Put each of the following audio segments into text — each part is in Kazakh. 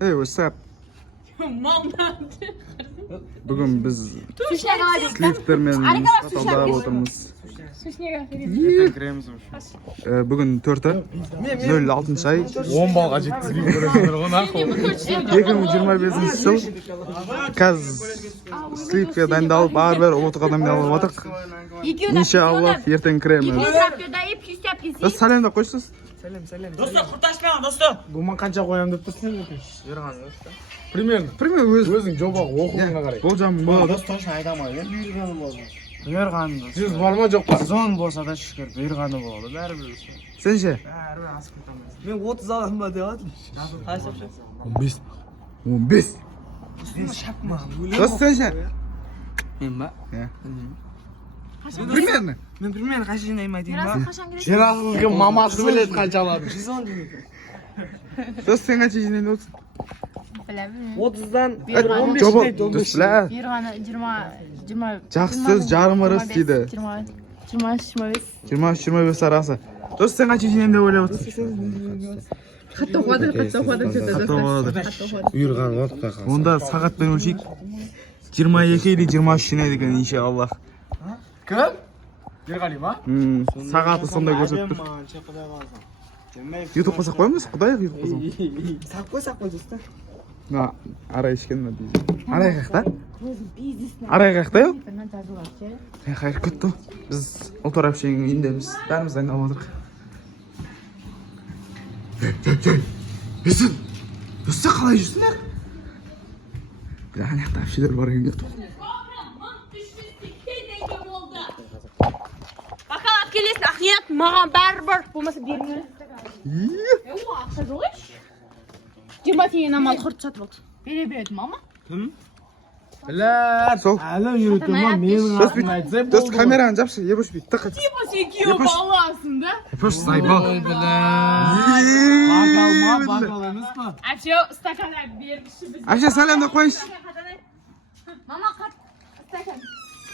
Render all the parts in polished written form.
Hey, what's up? Bugün biz sliptermen satalda o'tiramiz. Bugün 4'te 06 ay 10 balga жеткизбей көрөсүңөр го нахуй. 2025 yıl kaz slipga dayandalып ар-бир отук адамды алып атык. İnşallah erten kiremiz. Siz salamdap qo'ysiz. Салем. Достор, курташпаңыз, достор. Буман канча коям деп турсуң экен. Примерно өзүң жобага окугуңа карай. Болжам болады. Достор, айдамай, буйрганы болду. Буйрганы. Сиз барма жокпу? 110 болса да шүкүр, буйрганы болду. Баары бир. Sençe? Баары бир асып кетем. Мен 30 алам ба деп атым. Кайсапчы? 15. 15. Шапма. Dost sençe? Мен ба? Примерно. Мен примерно канча жинайм дейм ба? Жирасызга мамасы билет канча алады. 110 дейм. Dost sen kaç yaşında olsun? Bilemem. 30'dan Joba 15 dost bilen. 20 Жақсы сөз жарым арасы дейді. 20-25 арасы. Dost sen kaç yaşında ойлап отырсың? Қатты Буйрганы отуп калган. Онда сағатпен өлшейік. 22 или 23 жинайды екен иншаллах. Кім? Ерғали ма? Сағаты сондай көрсетіп тұр. YouTube қосақ қоямыз? Құдайық YouTube қосақ. Сақ қой достар. Арай ішкен ме дейсің? Арай қақта? Арай қақта еу? Қайыр күтті. Біз ұлтар әпшенің үйіндеміз. Бәріміз дайындалып отырық. Есін! Өсте қалай жүрсіңдер? Bir ана жақта әпшелер бар үйінде тұр. Бақалап келесін, ақниет, маған бәрібір болмаса бермей. Ақша жоқ еш? 20 теңге намал құрт сатып алды. Береді мама? Білер. Сол. Әлі үйретем ма? Менің атын айтса болды. Дост камераны жапшы, ебіш бейт. Тықы. Типа сен күйеу баласың да? Епіш сайбал. Багал емес па? Әпше, стакан бергіші біз. Әпше сәлемді қойш. Мама, стакан.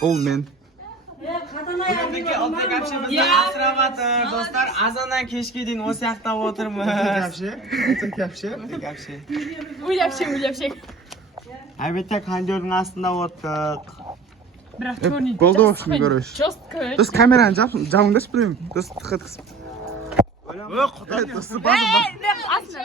Ол мен. Бүгінгі ұлттық әпшемізді асырап атыр. Достар, азаннан кешке дейін осы сияқтап отырмыз. Өлепшек. Әлбетте кондердің астында отырдық. Бірақ черный. Болды в общем, короче. Жестко. Дост камераны жабыңдашы білем. Дост тықы тықсы. Құдай. Досты базы бар. Астына.